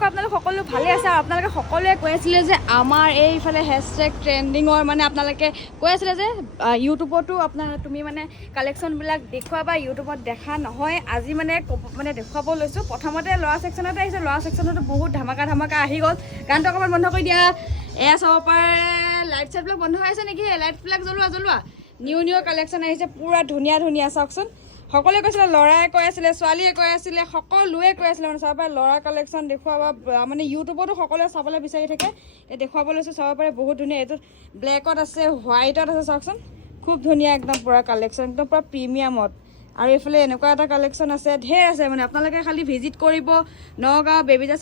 কৰো আপোনালোক সকলো ভালে আছে আৰু আপোনালোকে সকলোৱে কৈ আছিলে যে আমাৰ এইফালে হেশটেগ ট্ৰেণ্ডিঙৰ মানে আপোনালোকে কৈ আছিলে যে ইউটিউবতো তুমি মানে কালেকশ্যনবিলাক দেখুৱাবা ইউটিউবত দেখা নহয় আজি মানে দেখুৱাব লৈছোঁ প্ৰথমতে ল'ৰা ছেকশ্যনতে আহিছে ল'ৰা ছেকশ্যনতো বহুত ধামাকা আহি গ'ল গানটো অকণমান বন্ধ কৰি দিয়া এয়া চাব পাৰে লাইট চাইটবিলাক বন্ধ হৈ আছে নেকি লাইটবিলাক জ্বলোৱা নিউ কালেকশ্যন আহিছে পুৰা ধুনীয়া চাওকচোন সকলোৱে কৈছিলে ল'ৰাই কৈ আছিলে ছোৱালীয়ে কৈ আছিলে সকলোৱে কৈ আছিলে মানে চাব পাৰে ল'ৰা কালেকশ্যন দেখুৱাবা মানে ইউটিউবতো সকলোৱে চাবলৈ বিচাৰি থাকে দেখুৱাব লৈছোঁ চাব পাৰে বহুত ধুনীয়া এইটো ব্লেকত আছে হোৱাইটত আছে চাওকচোন খুব ধুনীয়া একদম পুৰা কালেকশ্যন একদম পুৰা প্ৰিমিয়ামত আৰু এইফালে এনেকুৱা এটা কালেকশ্যন আছে ঢেৰ আছে মানে আপোনালোকে খালি ভিজিট কৰিব নগাঁও বেবেজা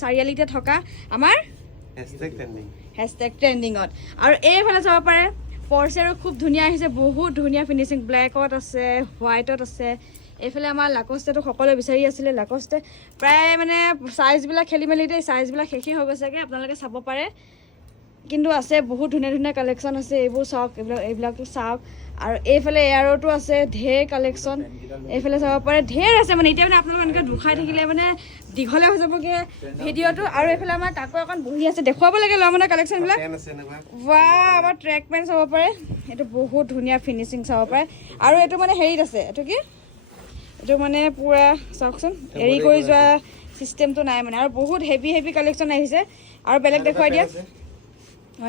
চাৰিআলিতে থকা আমাৰ হেশটেগ ট্ৰেণ্ডিঙত আৰু এইফালে চাব পাৰে পৰ্চেৰো খুব ধুনীয়া আহিছে বহুত ধুনীয়া ফিনিচিং ব্লেকত আছে হোৱাইটত আছে এইফালে আমাৰ লাকষ্টেটো সকলোৱে বিচাৰি আছিলে লাকষ্টে প্ৰায় মানে চাইজবিলাক খেলি মেলিতে চাইজবিলাক শেষেই হৈ গৈছেগৈ আপোনালোকে চাব পাৰে কিন্তু আছে বহুত ধুনীয়া কালেকশ্যন আছে এইবোৰ চাওক এইবিলাকতো চাওক আৰু এইফালে এয়াৰতো আছে ঢেৰ কালেকশ্যন এইফালে চাব পাৰে ঢেৰ আছে মানে এতিয়া মানে আপোনালোকে এনেকৈ দুখাই থাকিলে মানে দীঘলে হৈ যাবগৈ ভিডিঅ'টো আৰু এইফালে আমাৰ কাকো অকণ বহি আছে দেখুৱাব লাগে ল'ৰা মানুহৰ কালেকশ্যনবিলাক ৱা আমাৰ ট্ৰেক পেণ্ট চাব পাৰে এইটো বহুত ধুনীয়া ফিনিচিং চাব পাৰে আৰু এইটো মানে হেৰিত আছে এইটো কি এইটো মানে পূৰা চাওকচোন এৰি কৰি যোৱা চিষ্টেমটো নাই মানে আৰু বহুত হেভি কালেকশ্যন আহিছে আৰু বেলেগ দেখুৱাই দিয়া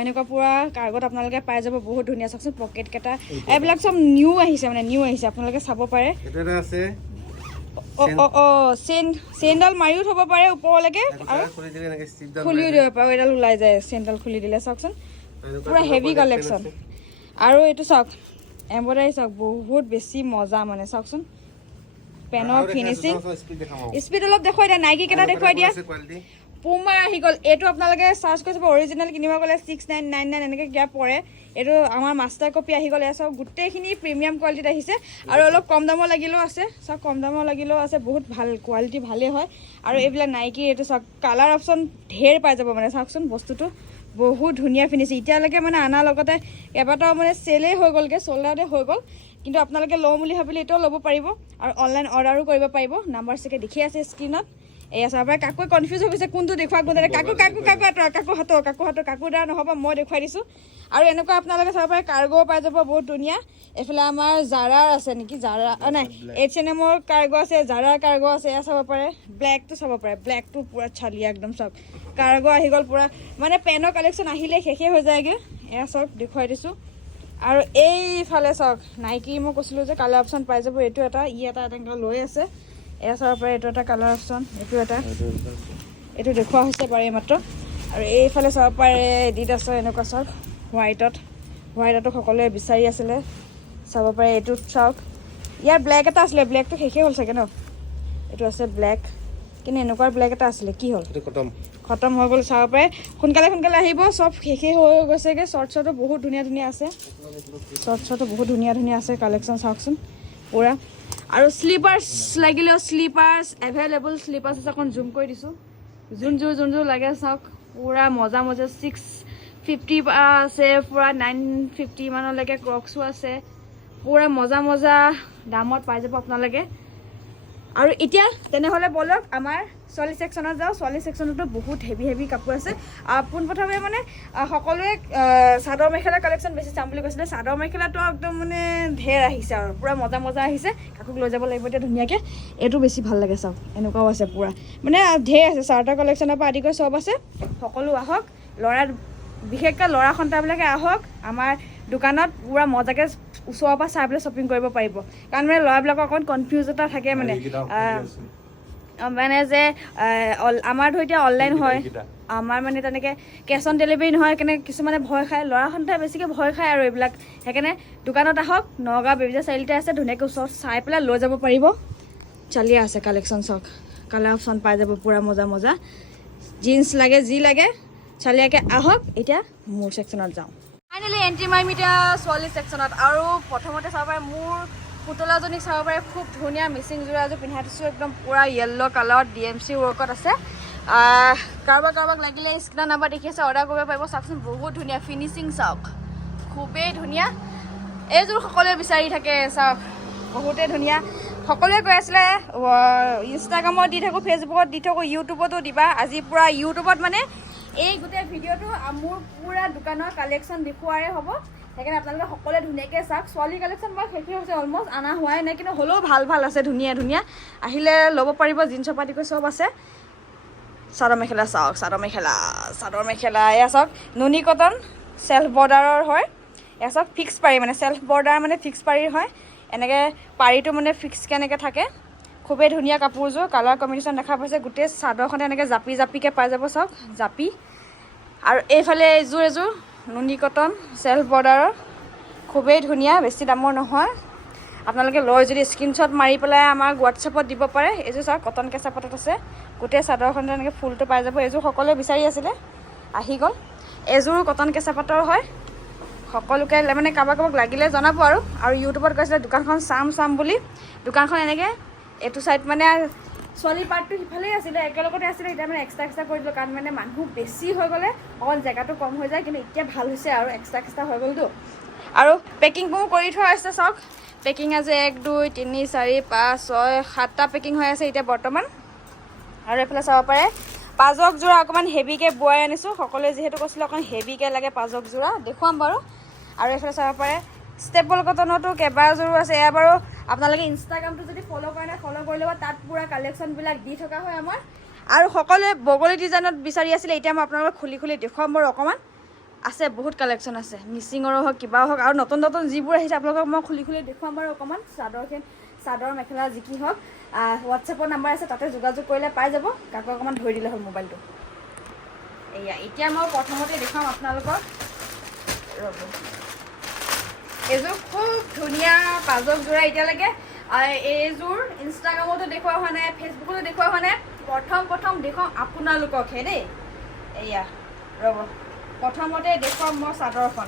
এনেকুৱা পূৰা কাৰ্গত আপোনালোকে পাই যাব বহুত ধুনীয়া চাওকচোন পকেটকেইটা এইবিলাক চব নিউ আহিছে আপোনালোকে চাব পাৰে চেইনডাল মাৰিও থ'ব পাৰে ওপৰলৈকে আৰু খুলিও দিব পাৰে এডাল ওলাই যায় চেইনডাল খুলি দিলে চাওকচোন পূৰা হেভি কালেকশ্যন আৰু এইটো চাওক এম্ব্ৰইডাৰী চাওক বহুত বেছি মজা মানে চাওকচোন পেনৰ ফিনিচিং স্পীড অলপ দেখুৱাই দিয়া নাইকিকেইটা দেখুৱাই দিয়া পুমা আহি গ'ল এইটো আপোনালোকে চাৰ্চ কৰি চাব অৰিজিনেল কিনিব গ'লে 6999 এনেকৈ কিবা পৰে এইটো আমাৰ মাষ্টাৰ কপি আহি গ'লে চাওক গোটেইখিনি প্ৰিমিয়াম কোৱালিটিত আহিছে আৰু অলপ কম দামৰ লাগিলেও আছে চাওক কম দামৰ লাগিলেও আছে বহুত ভাল কোৱালিটি ভালেই হয় আৰু এইবিলাক নাইকি এইটো চাওক কালাৰ অপশ্যন ঢেৰ পাই যাব মানে চাওকচোন বস্তুটো বহুত ধুনীয়া ফিনিচিং এতিয়ালৈকে মানে অনাৰ লগতে কেইবাটাও মানে চেলেই হৈ গ'লগৈ চ'ল্ড আউটে হৈ গ'ল কিন্তু আপোনালোকে লওঁ বুলি ভাবিলে এতিয়াও ল'ব পাৰিব আৰু অনলাইন অৰ্ডাৰো কৰিব পাৰিব নাম্বাৰ চাগে দেখি আছে স্ক্ৰীণত এয়া চাব পাৰে কাকো কনফিউজ হৈ গৈছে কোনটো দেখুওৱা কোনটো কাকো দ্বাৰা নহ'ব মই দেখুৱাই দিছোঁ আৰু এনেকুৱা আপোনালোকে চাব পাৰে কাৰ্গো পাই যাব বহুত ধুনীয়া এইফালে আমাৰ জাৰাৰ আছে নেকি জাৰা নাই H&M-ৰ কাৰ্গো আছে জাৰাৰ কাৰ্গো আছে এয়া চাব পাৰে ব্লেকটো চাব পাৰে ব্লেকটো পূৰা চালিয়া একদম চাওক কাৰ্গো আহি গ'ল পূৰা মানে পেনৰ কালেকশ্যন আহিলে শেষেই হৈ যায়গৈ এয়া চাওক দেখুৱাই দিছোঁ আৰু এইফালে চাওক নাইকি মই কৈছিলোঁ যে কালাৰ অপশ্যন পাই যাব এইটো এটা এটা এনেকৈ লৈ আছে এয়া চাব পাৰে এইটো এটা কালাৰ অপশ্যন এইটো দেখুওৱা হৈছে পাৰে মাত্ৰ আৰু এইফালে চাব পাৰে এডিডাছৰ এনেকুৱা চাওক হোৱাইটতো সকলোৱে বিচাৰি আছিলে চাব পাৰে এইটোত চাওক ইয়াৰ ব্লেক এটা আছিলে ব্লেকটো শেষেই হ'ল চাগে ন এইটো আছে ব্লেক কিন্তু এনেকুৱা ব্লেক এটা আছিলে কি হ'ল খতম হৈ গ'ল চাব পাৰে সোনকালে আহিব চব শেষেই হৈ গৈছেগৈ শ্বৰ্টছতো বহুত ধুনীয়া আছে আছে কালেকশ্যন চাওকচোন পূৰা আৰু শ্লিপাৰ্ছ লাগিলেও শ্লিপাৰ্ছ এভেইলেবল শ্লিপাৰ্ছ আছে অকণ জুম কৰি দিছোঁ যোনযোৰ লাগে চাওক পূৰা মজা 650 আছে পূৰা 950 মানলৈকে ক্ৰক্সো আছে পূৰা মজা দামত পাই যাব আপোনালোকে আৰু এতিয়া তেনেহ'লে বলক আমাৰ ছোৱালী ছেকশ্যনত যাওঁ ছোৱালী ছেকশ্যনতো বহুত হেভি কাপোৰ আছে পোনপ্ৰথমে মানে সকলোৱে চাদৰ মেখেলা কালেকশ্যন বেছি চাম বুলি কৈছিলে চাদৰ মেখেলাটো একদম মানে ঢেৰ আহিছে আৰু পূৰা মজা আহিছে কাকোক লৈ যাব লাগিব এতিয়া ধুনীয়াকৈ এইটো বেছি ভাল লাগে চাওক এনেকুৱাও আছে পূৰা মানে ঢেৰ আছে চাৰ্টৰ কালেকশ্যনৰ পৰা আদি কৰি চব আছে সকলো আহক বিশেষকৈ ল'ৰা সন্তানবিলাকে আহক আমাৰ দোকানত পূৰা মজাকৈ ওচৰৰ পৰা চাই পেলাই শ্বপিং কৰিব পাৰিব কাৰণ মানে ল'ৰাবিলাকৰ অকণ কনফিউজ এটা থাকে মানে যে আমাৰ ধৰি এতিয়া অনলাইন হয় আমাৰ মানে তেনেকৈ কেছ অন ডেলিভাৰী নহয় কেনে কিছুমানে ভয় খায় ল'ৰা সন্তানে বেছিকৈ ভয় খায় আৰু এইবিলাক সেইকাৰণে দোকানত আহক নগাঁও বেবেজা চাৰিআলিতে আছে ধুনীয়াকৈ ওচৰত চাই পেলাই লৈ যাব পাৰিব চালিয়ে আছে কালেকশ্যন চাওক কালাৰ অপশ্যন পাই যাব পূৰা মজা জিন্স লাগে যি লাগে চালিয়াকৈ আহক এতিয়া মোৰ ছেকশ্যনত যাওঁ ফাইনেলি এণ্ট্ৰি মাৰিম এতিয়া ছোৱালী ছেকশ্যনত আৰু প্ৰথমতে চাব পাৰে মোৰ পুতলাজনীক চাব পাৰে খুব ধুনীয়া মিচিং যোৰা এযোৰ পিন্ধাই থৈছোঁ একদম পূৰা য়েল্ল' কালাৰত DMC ৱৰ্কত আছে কাৰোবাক লাগিলে স্ক্ৰীনৰ নাম্বাৰ দেখি আছে অৰ্ডাৰ কৰিব পাৰিব চাওকচোন বহুত ধুনীয়া ফিনিচিং চাওক খুবেই ধুনীয়া এইযোৰ সকলোৱে বিচাৰি থাকে চাওক বহুতেই ধুনীয়া সকলোৱে কৈ আছিলে ইনষ্টাগ্ৰামত দি থাকোঁ, ফেচবুকত দি থাকোঁ, ইউটিউবতো দিবা। আজি পূৰা ইউটিউবত মানে এই গোটেই ভিডিঅ'টো মোৰ পূৰা দোকানৰ কালেকশ্যন দেখুৱাৰে হ'ব। সেইকাৰণে আপোনালোকে সকলোৱে ধুনীয়াকৈ চাওক। ছোৱালী কালেকশ্যন বাৰু শেষেই হৈছে, অলমষ্ট অনা হোৱাই নাই, কিন্তু হ'লেও ভাল ভাল আছে, ধুনীয়া ধুনীয়া। আহিলে ল'ব পাৰিব, জিন্সৰ পাতিকৈ চব আছে। চাদৰ মেখেলা চাওক, চাদৰ মেখেলা এয়া চাওক, নুনি কটন চেল্ফ বৰ্ডাৰৰ হয়। এয়া চাওক ফিক্স পাৰি, মানে চেল্ফ বৰ্ডাৰ মানে ফিক্স পাৰি হয়। এনেকৈ পাৰিটো মানে ফিক্স কেনেকৈ থাকে, খুবেই ধুনীয়া কাপোৰযোৰ। কালাৰ কম্বিনেশ্যন দেখা পাইছে, গোটেই চাদৰখনে এনেকৈ জাপি জাপিকৈ পাই যাব চাওক, জাপি। আৰু এইফালে এযোৰ নুনি কটন চেল্ফ বৰ্ডাৰৰ, খুবেই ধুনীয়া, বেছি দামৰ নহয়। আপোনালোকে লৈ যদি স্ক্ৰীনশ্বট মাৰি পেলাই আমাক হোৱাটছএপত দিব পাৰে। এইযোৰ চাওক কটন কেঁচা পাতত আছে, গোটেই চাদৰখনতে এনেকৈ ফুলটো পাই যাব। এইযোৰ সকলোৱে বিচাৰি আছিলে, আহি গ'ল। এইযোৰো কটন কেঁচা পাতৰ হয়। সকলোকে মানে কাৰোবাক লাগিলে জনাব। আৰু ইউটিউবত কৈছিলে দোকানখন চাম বুলি। দোকানখন এনেকৈ এইটো ছাইড মানে ছোৱালী পাৰ্টটো সিফালেই আছিলে, একেলগতে আছিলে। এতিয়া মানে এক্সট্ৰা কৰি দিলোঁ, কাৰণ মানে মানুহ বেছি হৈ গ'লে অকণ জেগাটো কম হৈ যায়। কিন্তু এতিয়া ভাল হৈছে আৰু এক্সট্ৰা হৈ গ'লতো। আৰু পেকিংবোৰ কৰি থোৱা আছে চাওক। পেকিং আছে 1 2 3 4 5 6 7টা পেকিং হৈ আছে এতিয়া বৰ্তমান। আৰু এইফালে চাব পাৰে পাজক যোৰা অকণমান হেভিকৈ বোৱাই আনিছোঁ। সকলোৱে যিহেতু কৈছিলে অকণ হেভিকৈ লাগে পাজক যোৰা, দেখুৱাম বাৰু। আৰু এইফালে চাব পাৰে ষ্টেপল কটনতো কেইবাযোৰো আছে। এয়া বাৰু আপোনালোকে ইনষ্টাগ্ৰামটো যদি ফ'ল' কৰে নাই, ফ'ল' কৰি ল'ব, তাত পূৰা কালেকশ্যনবিলাক দি থকা হয় আমাৰ। আৰু সকলোৱে বগলী ডিজাইনত বিচাৰি আছিলে, এতিয়া মই আপোনালোকক খুলি দেখুৱাম বাৰু অকণমান। আছে বহুত কালেকশ্যন আছে, মিচিঙৰো হওক কিবাও হওক। আৰু নতুন যিবোৰ আহিছে আপোনালোকক মই খুলি দেখুৱাম বাৰু অকণমান। চাদৰ মেখেলা যি কি হওক, হোৱাটছএপৰ নাম্বাৰ আছে, তাতে যোগাযোগ কৰিলে পাই যাব। কাকো অকণমান ধৰি দিলে হ'ল মোবাইলটো। এয়া এতিয়া মই প্ৰথমতে দেখুৱাম আপোনালোকক, ৰ'ব। এইযোৰ খুব ধুনীয়া পাজক যোৰা। এতিয়ালৈকে এইযোৰ ইনষ্টাগ্ৰামতো দেখুওৱা হোৱা নাই, ফেচবুকতো দেখুওৱা হোৱা নাই। প্ৰথম দেখুৱাম আপোনালোককহে দেই। এয়া ৰ'ব, প্ৰথমতে দেখুৱাম মই চাদৰখন।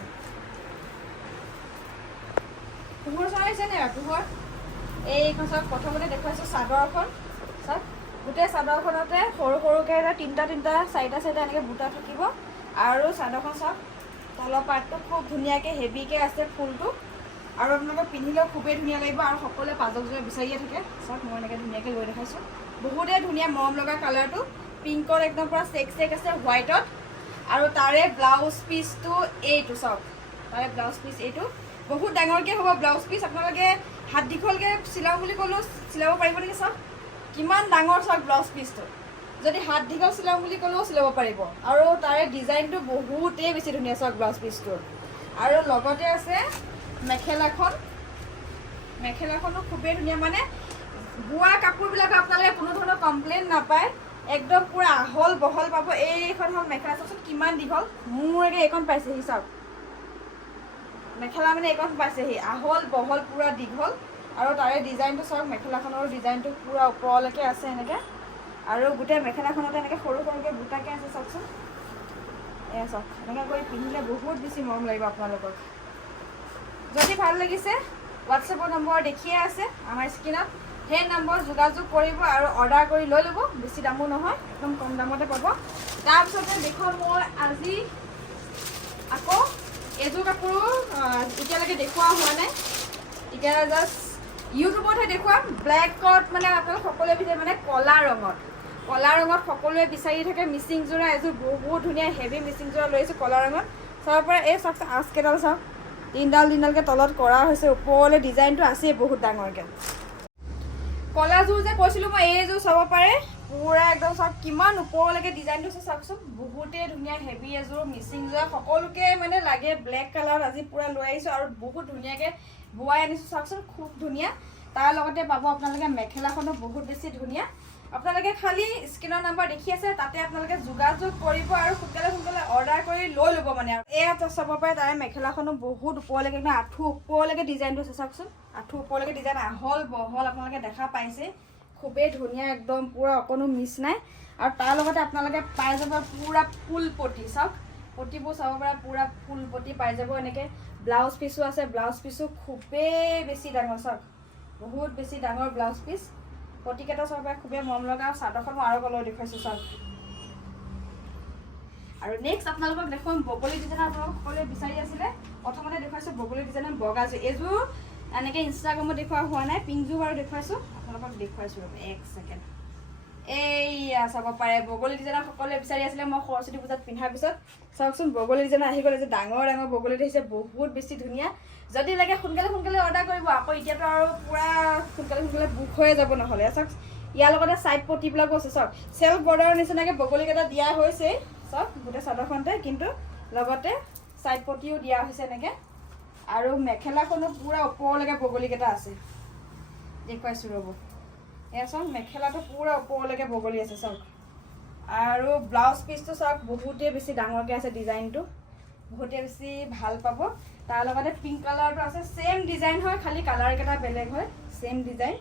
পোহৰ চৰাইছে নে পোহৰ? এইখন চাওক, প্ৰথমতে দেখুৱাইছোঁ চাদৰখন। চাওক গোটেই চাদৰখনতে সৰুকৈ 3টা 4টা এনেকৈ বুটা থাকিব। আৰু চাদৰখন চাওক, তলৰ পাৰ্টটো খুব ধুনীয়াকৈ হেভিকৈ আছে ফুলটো। আৰু আপোনালোকক পিন্ধিলেও খুবেই ধুনীয়া লাগিব। আৰু সকলোৱে পাজক যোৰা বিচাৰিয়ে থাকে। চাওক মই এনেকৈ ধুনীয়াকৈ লৈ দেখাইছোঁ, বহুতেই ধুনীয়া মৰম লগা কালাৰটো। পিংকত একদম পূৰা চেক আছে হোৱাইটত। আৰু তাৰে ব্লাউজ পিচটো এইটো চাওক, তাৰে ব্লাউজ পিচ এইটো বহুত ডাঙৰকৈ হ'ব ব্লাউজ পিচ। আপোনালোকে হাত দীঘলকৈ চিলাওঁ বুলি ক'লেও চিলাব পাৰিব নেকি? চাওক কিমান ডাঙৰ চাওক ব্লাউজ পিচটো। যদি হাত দীঘল চিলাওঁ বুলি ক'লেও চিলাব পাৰিব। আৰু তাৰে ডিজাইনটো বহুতেই বেছি ধুনীয়া চাওক ব্লাউজ পিচটো। আৰু লগতে আছে মেখেলাখনো খুবেই ধুনীয়া। মানে বোৱা কাপোৰবিলাকত আপোনালোকে কোনো ধৰণৰ কমপ্লেইন নাপায়, একদম পূৰা আহল বহল পাব। এইখন হ'ল মেখেলা, চাওকচোন কিমান দীঘল। মোৰকে এইখন পাইছেহি চাওক, মেখেলা মানে এইখন পাইছেহি, আহল বহল পূৰা দীঘল। আৰু তাৰে ডিজাইনটো চাওক, মেখেলাখনৰ ডিজাইনটো পূৰা ওপৰলৈকে আছে এনেকৈ। আৰু গোটেই মেখেলাখনতে এনেকৈ সৰুকৈ বুটাকৈ আছে চাওকচোন। এয়া চাওক, এনেকৈ কৰি পিন্ধিলে বহুত বেছি মৰম লাগিব আপোনালোকক। যদি ভাল লাগিছে হোৱাটছএপৰ নম্বৰ দেখিয়ে আছে আমাৰ স্ক্ৰীণত, সেই নম্বৰ যোগাযোগ কৰিব আৰু অৰ্ডাৰ কৰি লৈ ল'ব। বেছি দামো নহয়, একদম কম দামতে পাব। তাৰপিছতে দেখুৱাম মই আজি আকৌ এইযোৰ কাপোৰো এতিয়ালৈকে দেখুওৱা হোৱা নাই, এতিয়া জাষ্ট ইউটিউবতহে দেখুৱাম। ব্লেকত মানে আপোনালোক সকলোৱে বিচাৰে, মানে কলা ৰঙত সকলোৱে বিচাৰি থাকে মিচিং যোৰা। এযোৰ বহুত ধুনীয়া হেভি মিচিং যোৰা লৈ আহিছোঁ কলা ৰঙত। চাব পৰা এই চাওক, আঁচকেইডাল চাওক, তিনডালকৈ তলত কৰা হৈছে, ওপৰলৈ ডিজাইনটো আছেই বহুত ডাঙৰকৈ। কলাযোৰ যে কৈছিলোঁ মই, এইযোৰ চাব পাৰে পূৰা একদম চাওক কিমান ওপৰলৈকে ডিজাইনটো আছে চাওকচোন। বহুতেই ধুনীয়া হেভি এযোৰ মিচিং যোৰা, সকলোকে মানে লাগে ব্লেক কালাৰত। আজি পূৰা লৈ আহিছোঁ আৰু বহুত ধুনীয়াকৈ বোৱাই আনিছোঁ চাওকচোন, খুব ধুনীয়া। তাৰ লগতে পাব আপোনালোকে মেখেলাখনো বহুত বেছি ধুনীয়া। আপোনালোকে খালি স্ক্ৰীনৰ নাম্বাৰ দেখি আছে, তাতে আপোনালোকে যোগাযোগ কৰিব আৰু সোনকালে অৰ্ডাৰ কৰি লৈ ল'ব মানে। আৰু এয়া চাব পাৰে তাৰে মেখেলাখনো বহুত ওপৰলৈকে, একদম আঁঠু ওপৰলৈকে ডিজাইনটো আছে চাওকচোন। আঁঠু ওপৰলৈকে ডিজাইন, আহল বহল আপোনালোকে দেখা পাইছে, খুবেই ধুনীয়া একদম পূৰা অকণো মিছ নাই। আৰু তাৰ লগতে আপোনালোকে পাই যাব পূৰা ফুল পটি। চাওক পটিবোৰ চাব পাৰে, পূৰা ফুল পটি পাই যাব এনেকৈ। ব্লাউজ পিচো আছে, ব্লাউজ পিচো খুবেই বেছি ডাঙৰ চাওক, বহুত বেছি ডাঙৰ ব্লাউজ পিচ। পটিকেইটা চাব পাৰে, খুবেই মৰম লগা। চাদৰখন মই আৰু কলৰ দেখুৱাইছোঁ চাওক। আৰু নেক্সট আপোনালোকক দেখুৱাম বগলী ডিজাইনৰ, আপোনালোক সকলোৱে বিচাৰি আছিলে। প্ৰথমতে দেখুৱাইছোঁ বগলী ডিজাইনৰ বগাযোৰ। এইযোৰ এনেকৈ ইনষ্টাগ্ৰামত দেখুওৱা হোৱা নাই, পিংকযোৰ বাৰু দেখুৱাইছোঁ, আপোনালোকক দেখুৱাইছোঁ এক ছেকেণ্ড। এইয়া চাব পাৰে বগলী ডিজাইনৰ সকলোৱে বিচাৰি আছিলে। মই সৰস্বতী পূজাত পিন্ধাৰ পিছত চাওকচোন বগলী ডিজাইনৰ আহি গ'লে যে ডাঙৰ ডাঙৰ বগলী আহিছে, বহুত বেছি ধুনীয়া। যদি লাগে সোনকালে সোনকালে অৰ্ডাৰ কৰিব, আকৌ এতিয়াতো আৰু পূৰা সোনকালে বুক হৈয়ে যাব নহ'লে। চাওক ইয়াৰ লগতে ছাইড পটিবিলাকো আছে, চাওক চেল্ফ বৰ্ডাৰৰ নিচিনাকৈ বগলীকেইটা দিয়া হৈছে, চাওক গোটেই চাদৰখনতে, কিন্তু লগতে ছাইড পটিও দিয়া হৈছে এনেকৈ। আৰু মেখেলাখনো পূৰা ওপৰলৈকে বগলীকেইটা আছে, দেখুৱাইছোঁ ৰ'ব। এয়া চাওক মেখেলাটো পূৰা ওপৰলৈকে বগলী আছে চাওক। আৰু ব্লাউজ পিচটো চাওক বহুতেই বেছি ডাঙৰকৈ আছে, ডিজাইনটো বহুতেই বেছি ভাল পাব। তাৰ লগতে পিংক কালাৰটো আছে, ছেইম ডিজাইন হয়, খালি কালাৰকেইটা বেলেগ হয়, ছেইম ডিজাইন।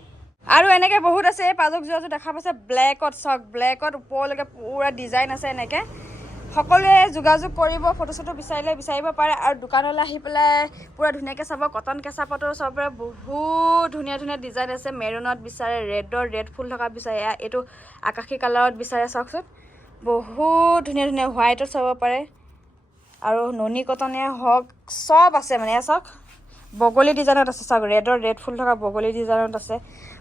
আৰু এনেকৈ বহুত আছে। এই পাজক যোৰাটো দেখা পাইছে ব্লেকত, চাওক ব্লেকত ওপৰলৈকে পূৰা ডিজাইন আছে এনেকৈ। সকলোৱে যোগাযোগ কৰিব, ফটো চটো বিচাৰিলে বিচাৰিব পাৰে। আৰু দোকানলৈ আহি পেলাই পূৰা ধুনীয়াকৈ চাব, কটন কেঁচা পাটৰ চাব পাৰে, বহুত ধুনীয়া ধুনীয়া ডিজাইন আছে। মেৰুনত বিচাৰে, ৰেড ফুল থকা বিচাৰে, এইটো আকাশী কালাৰত বিচাৰে, চাওকচোন বহুত ধুনীয়া ধুনীয়া হোৱাইটত চাব পাৰে। আৰু ননী কটনে হওক চব আছে মানে, চাওক বগলী ডিজাইনত আছে, চাওক ৰেড ফুল থকা বগলী ডিজাইনত আছে।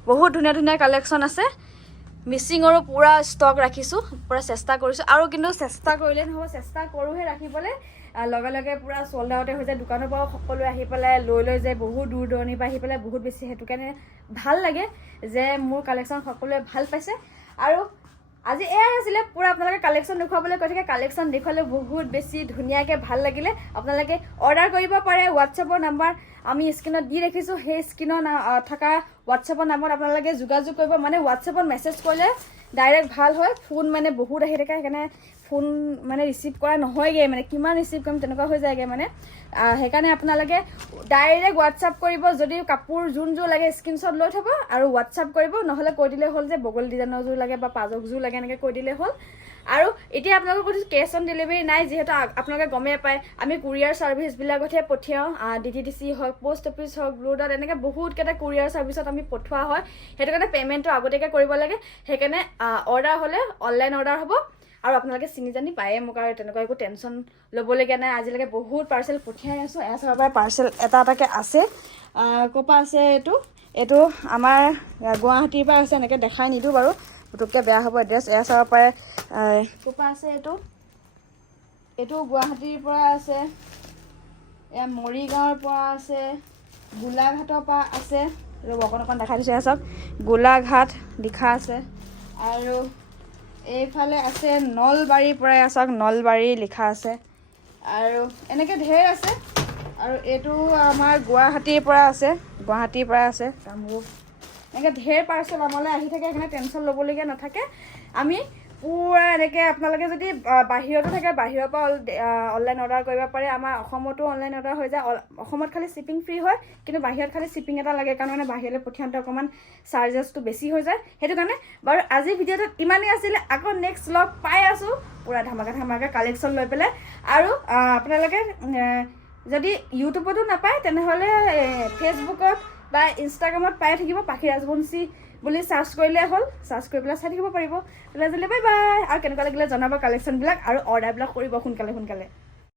বহুত ধুনীয়া ধুনীয়া কালেকশ্যন আছে। মিচিঙৰো পূৰা ষ্টক ৰাখিছোঁ, পূৰা চেষ্টা কৰিছোঁ। আৰু কিন্তু চেষ্টা কৰিলে নহ'ব, চেষ্টা কৰোঁহে ৰাখিবলৈ, লগে লগে পূৰা চল্ড আউটে হৈ যায়। দোকানৰ পৰাও সকলোৱে আহি পেলাই লৈ যায়, বহুত দূৰ দূৰণিৰ পৰা আহি পেলাই বহুত বেছি। সেইটো কাৰণে ভাল লাগে যে মোৰ কালেকশ্যন সকলোৱে ভাল পাইছে। আৰু আজি এয়াই আছিলে পূৰা আপোনালোকে কালেকশ্যন দেখুৱাবলৈ কৈ থাকে, কালেকশ্যন দেখুৱালে বহুত বেছি ধুনীয়াকৈ ভাল লাগিলে। আপোনালোকে অৰ্ডাৰ কৰিব পাৰে। হোৱাটছএপৰ নাম্বাৰ আমি স্ক্ৰীণত দি ৰাখিছোঁ, সেই স্ক্ৰীণত থকা হোৱাটছএপৰ নাম্বাৰত আপোনালোকে যোগাযোগ কৰিব। মানে হোৱাটছএপত মেছেজ কৰিলে ডাইৰেক্ট ভাল হয়, ফোন মানে বহুত আহি থাকে, সেইকাৰণে ফোন মানে ৰিচিভ কৰা নহয়গৈ, মানে কিমান ৰিচিভ কৰিম তেনেকুৱা হৈ যায়গৈ মানে। সেইকাৰণে আপোনালোকে ডাইৰেক্ট হোৱাটছআপ কৰিব। যদি কাপোৰ যোনযোৰ লাগে স্ক্ৰীনশ্বট লৈ থ'ব আৰু হোৱাটছআপ কৰিব, নহ'লে কৈ দিলেই হ'ল যে বগলী ডিজাইনৰযোৰ লাগে বা পাজকযোৰ লাগে, এনেকৈ কৈ দিলেই হ'ল। আৰু এতিয়া আপোনালোকক কৈছোঁ কেছ অন ডেলিভাৰী নাই, যিহেতু আপোনালোকে গমেই পায় আমি কুৰিয়াৰ ছাৰ্ভিচবিলাকতহে পঠিয়াওঁ। DTDC হওক, পোষ্ট অফিচ হওক, ব্লু ডট, এনেকৈ বহুতকেইটা কুৰিয়াৰ ছাৰ্ভিচত আমি পঠোৱা হয়। সেইটো কাৰণে পে'মেণ্টটো আগতীয়াকৈ কৰিব লাগে। সেইকাৰণে অৰ্ডাৰ হ'লে অনলাইন অৰ্ডাৰ হ'ব। আৰু আপোনালোকে চিনি জানি পায়ে মোক, আৰু তেনেকুৱা একো টেনশ্যন ল'বলগীয়া নাই। আজিলৈকে বহুত পাৰ্চেল পঠিয়াই আছোঁ, এয়া চাব পাৰে পাৰ্চেল এটা এটাকৈ আছে। ক'ৰ পৰা আছে এইটো আমাৰ গুৱাহাটীৰ পৰা আছে, এনেকৈ দেখাই নিদিওঁ বাৰু, পুতুককৈ বেয়া হ'ব এড্ৰেছ। এয়া চাব পাৰে ক'ৰ পৰা আছে এইটো গুৱাহাটীৰ পৰা আছে, এয়া মৰিগাঁৱৰ পৰা আছে, গোলাঘাটৰ পৰা আছে। ৰ'ব অকণ দেখাই দিছোঁ, এয়া চাওক গোলাঘাট লিখা আছে। আৰু এইফালে আছে নলবাৰীৰ পৰা, চাওক নলবাৰী লিখা আছে। আৰু এনেকৈ ঢেৰ আছে। আৰু এইটো আমাৰ গুৱাহাটীৰ পৰা আছে, কামৰূপ। এনেকৈ ঢেৰ পাৰ্চেল আমালৈ আহি থাকে, সেইকাৰণে টেনশ্যন ল'বলগীয়া নাথাকে। আমি পূৰা এনেকৈ আপোনালোকে যদি বাহিৰতো থাকে, বাহিৰৰ পৰা অনলাইন অৰ্ডাৰ কৰিব পাৰে। আমাৰ অসমতো অনলাইন অৰ্ডাৰ হৈ যায়। অসমত খালি শ্বিপিং ফ্ৰী হয়, কিন্তু বাহিৰত খালি শ্বিপিং এটা লাগে, কাৰণ মানে বাহিৰলৈ পঠিয়াওঁতে অকণমান চাৰ্জেছটো বেছি হৈ যায়। সেইটো কাৰণে বাৰু আজিৰ ভিডিঅ'টোত ইমানেই আছিলে। আকৌ নেক্সট লগ পাই আছোঁ পূৰা ধামাকা কালেকশ্যন লৈ পেলাই। আৰু আপোনালোকে যদি ইউটিউবতো নাপায়, তেনেহ'লে ফেচবুকত বা ইনষ্টাগ্ৰামত পাই থাকিব। পাখি ৰাজবংশী বুলি চাৰ্চ কৰিলে হ'ল, চাৰ্চ কৰি পেলাই চাই থাকিব পাৰিব। তেতিয়াহ'লে বাই বাই। আৰু কেনেকুৱা লাগিলে জনাব কালেকশ্যনবিলাক, আৰু অৰ্ডাৰবিলাক কৰিব সোনকালে।